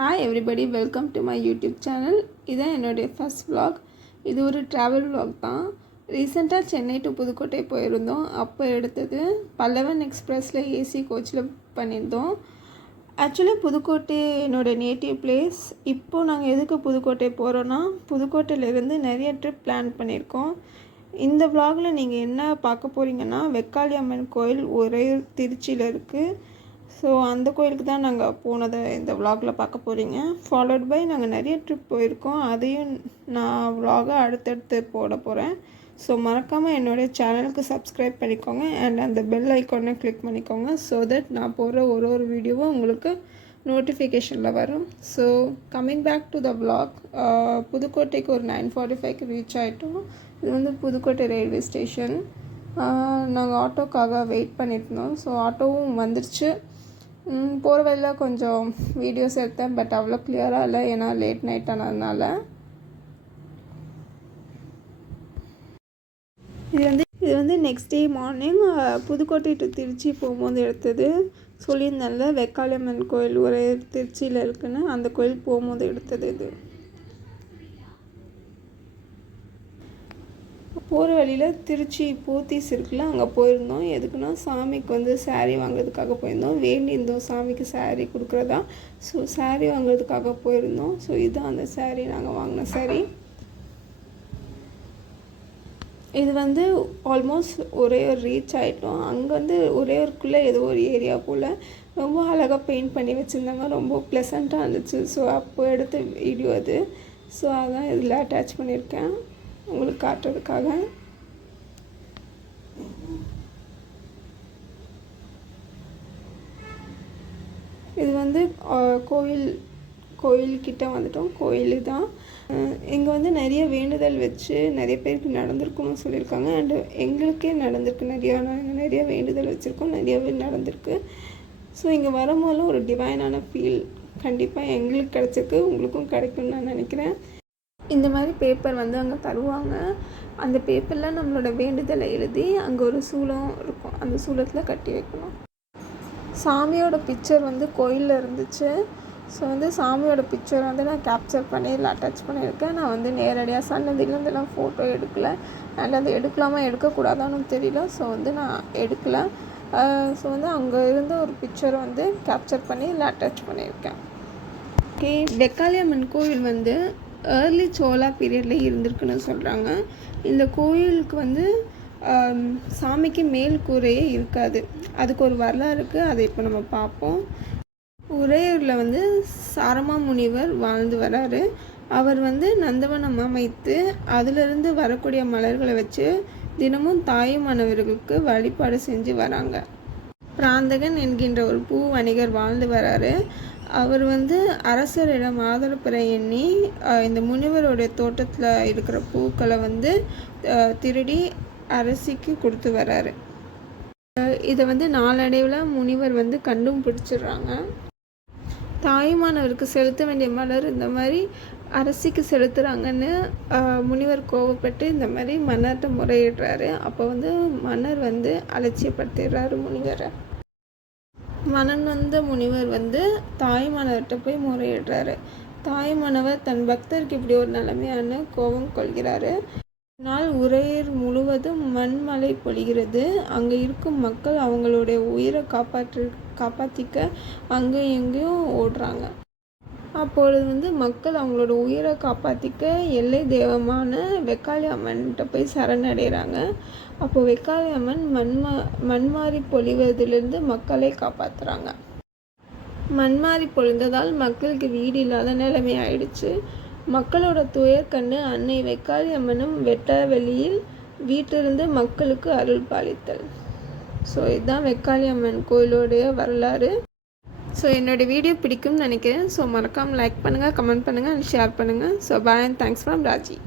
Hi everybody, welcome to my YouTube channel. இதுதான் என்னுடைய first vlog. இது ஒரு ட்ராவல் vlog தான். ரீசெண்டாக சென்னை டு புதுக்கோட்டை போயிருந்தோம். அப்போ எடுத்தது. பல்லவன் எக்ஸ்பிரஸில் ஏசி கோச்சில் பண்ணியிருந்தோம். ஆக்சுவலி புதுக்கோட்டை என்னோடய நேட்டிவ் பிளேஸ். இப்போது நாங்கள் எதுக்கு புதுக்கோட்டை போகிறோன்னா, புதுக்கோட்டையிலேருந்து நிறைய ட்ரிப் பிளான் பண்ணியிருக்கோம். இந்த vlogல நீங்கள் என்ன பார்க்க போகிறீங்கன்னா, வெக்காளி அம்மன் கோயில் உறையூர் திருச்சியில் இருக்குது. ஸோ அந்த கோயிலுக்கு தான் நாங்கள் போனதை இந்த vlogல பார்க்க போகிறீங்க. ஃபாலோட் பை நாங்கள் நிறைய ட்ரிப் போயிருக்கோம். அதையும் நான் vlog அடுத்தடுத்து போட போகிறேன். ஸோ மறக்காமல் என்னுடைய சேனலுக்கு சப்ஸ்கிரைப் பண்ணிக்கோங்க அண்ட் அந்த பெல் ஐக்கானை கிளிக் பண்ணிக்கோங்க. ஸோ தட் நான் போடுற ஒரு வீடியோவும் உங்களுக்கு நோட்டிஃபிகேஷனில் வரும். So coming back to the vlog. புதுக்கோட்டைக்கு ஒரு 9:45க்கு ரீச் ஆகிட்டோம். இது வந்து புதுக்கோட்டை ரயில்வே ஸ்டேஷன். நாங்கள் ஆட்டோக்காக வெயிட் பண்ணியிருந்தோம். ஸோ ஆட்டோவும் வந்துருச்சு. போகிற வழியில் கொஞ்சம் வீடியோஸ் எடுத்தேன், பட் அவ்வளோ கிளியராக இல்லை, ஏன்னா லேட் நைட் ஆனதுனால. இது வந்து next day morning Pudukkottai to Trichy போகும்போது எடுத்தது. சொல்லியிருந்தேன்ல வெக்காளி அம்மன் கோயில் ஒரு திருச்சியில் இருக்குன்னு, அந்த கோயில் போகும்போது எடுத்தது. இது போகிற வழியில் திருச்சி போத்தீஸ் இருக்குல்ல, அங்கே போயிருந்தோம். எதுக்குன்னா சாமிக்கு வந்து சாரீ வாங்குறதுக்காக போயிருந்தோம். வேண்டியிருந்தோம் சாமிக்கு சாரீ கொடுக்குறதா. ஸோ சாரீ வாங்குறதுக்காக போயிருந்தோம். ஸோ இதுதான் அந்த சாரீ நாங்கள் வாங்கின சாரீ. இது வந்து ஆல்மோஸ்ட் உறையூர் ரீச் ஆகிட்டோம். அங்கே வந்து உறையூருக்குள்ளே ஏதோ ஒரு ஏரியா போல் ரொம்ப அழகாக பெயிண்ட் பண்ணி வச்சுருந்தாங்க. ரொம்ப ப்ளசண்ட்டாக இருந்துச்சு. ஸோ அப்போ எடுத்த வீடியோ அது. ஸோ அதான் இதில் அட்டாச் பண்ணியிருக்கேன் உங்களுக்கு காட்டுறதுக்காக. இது வந்து கோயில்கிட்ட வந்துட்டோம். கோயில் தான். இங்கே வந்து நிறைய வேண்டுதல் வச்சு நிறைய பேருக்கு நடந்திருக்குன்னு சொல்லியிருக்காங்க. அண்டு எங்களுக்கே நடந்திருக்கு. நிறைய வேண்டுதல் வச்சுருக்கோம், நிறையவே நடந்திருக்கு. ஸோ இங்கே வரும்போதும் ஒரு டிவைனான ஃபீல் கண்டிப்பாக எங்களுக்கு கிடச்சிருக்கு, உங்களுக்கும் கிடைக்கும்னு நான் நினைக்கிறேன். இந்த மாதிரி பேப்பர் வந்து அங்கே தருவாங்க. அந்த பேப்பரில் நம்மளோட வேண்டுதலை எழுதி அங்கே ஒரு சூலம் இருக்கும், அந்த சூலத்தில் கட்டி வைக்கணும். சாமியோட பிக்சர் வந்து கோயிலில் இருந்துச்சு. ஸோ வந்து சாமியோட பிக்சர் வந்து நான் கேப்சர் பண்ணி இதில் அட்டாச் பண்ணியிருக்கேன். நான் வந்து நேரடியாக சன்னதியிலேருந்துலாம் ஃபோட்டோ எடுக்கலை. அண்ட் அது எடுக்கலாமா எடுக்கக்கூடாதான்னு தெரியல. ஸோ வந்து நான் எடுக்கலை. ஸோ வந்து அங்கே இருந்த ஒரு பிக்சரை வந்து கேப்சர் பண்ணி இதில் அட்டாச் பண்ணியிருக்கேன். ஓகே, வெக்காளி அம்மன் கோயில் வந்து ஏர்லி சோழா பீரியடில் இருந்திருக்குன்னு சொல்கிறாங்க. இந்த கோயிலுக்கு வந்து சாமிக்கு மேல் கூரையே இருக்காது. அதுக்கு ஒரு வரலாறு இருக்குது. அதை இப்போ நம்ம பார்ப்போம். உறையூரில் வந்து சாரமா முனிவர் வாழ்ந்து வராரு. அவர் வந்து நந்தவனம் அமைத்து அதிலிருந்து வரக்கூடிய மலர்களை வச்சு தினமும் தாயுமானவர்களுக்கு வழிபாடு செஞ்சு வராங்க. பிராந்தகன் என்கின்ற ஒரு பூ வணிகர் வாழ்ந்து வராரு. அவர் வந்து அரசரிடம் ஆதரவு பெற எண்ணி இந்த முனிவருடைய தோட்டத்தில் இருக்கிற பூக்களை வந்து திருடி அரசிக்கு கொடுத்து வராரு. இதை வந்து நாளடைவில் முனிவர் வந்து கண்டும் பிடிச்சிடுறாங்க. தாயுமானவருக்கு செலுத்த வேண்டிய மலர் இந்த மாதிரி அரசிக்கு செலுத்துகிறாங்கன்னு முனிவர் கோவப்பட்டு இந்த மாதிரி மன்னர்கிட்ட முறையிடுறாரு. அப்போ வந்து மன்னர் வந்து அலட்சியப்படுத்திடுறாரு முனிவரை. மனம் வந்த முனிவர் வந்து தாய்மானவர்கிட்ட போய் முறையிடுறாரு. தாய்மானவர் தன் பக்தருக்கு இப்படி ஒரு நிலைமையான கோபம் கொள்கிறாரு. நாள் உறையூர் முழுவதும் மண்மழை பொழிகிறது. அங்கே இருக்கும் மக்கள் அவங்களுடைய உயிரை காப்பாற்றிக்க அங்கேயும் எங்கேயும் ஓடுறாங்க. அப்பொழுது வந்து மக்கள் அவங்களோட உயிரை காப்பாற்றிக்க எல்லை தெய்வமான வெக்காளி அம்மன்கிட்ட போய் சரணடைகிறாங்க. அப்போது வெக்காளி அம்மன் மண்மாரி பொழிவதிலிருந்து மக்களை காப்பாற்றுறாங்க. மண்மாரி பொழிந்ததால் மக்களுக்கு வீடு இல்லாத நிலைமை ஆயிடுச்சு. மக்களோட துயர் கண்டு அன்னை வெக்காளி அம்மனும் வெட்ட வெளியில் வீட்டிலிருந்து மக்களுக்கு அருள் பாலித்தல். ஸோ இதுதான் வெக்காளி அம்மன் கோயிலோடைய வரலாறு. ஸோ என்னோடய வீடியோ பிடிக்கும்னு நினைக்கிறேன். ஸோ மறக்காமல் லைக் பண்ணுங்கள், கமெண்ட் பண்ணுங்கள் அண்ட் ஷேர் பண்ணுங்கள். So bye and thanks from Raji.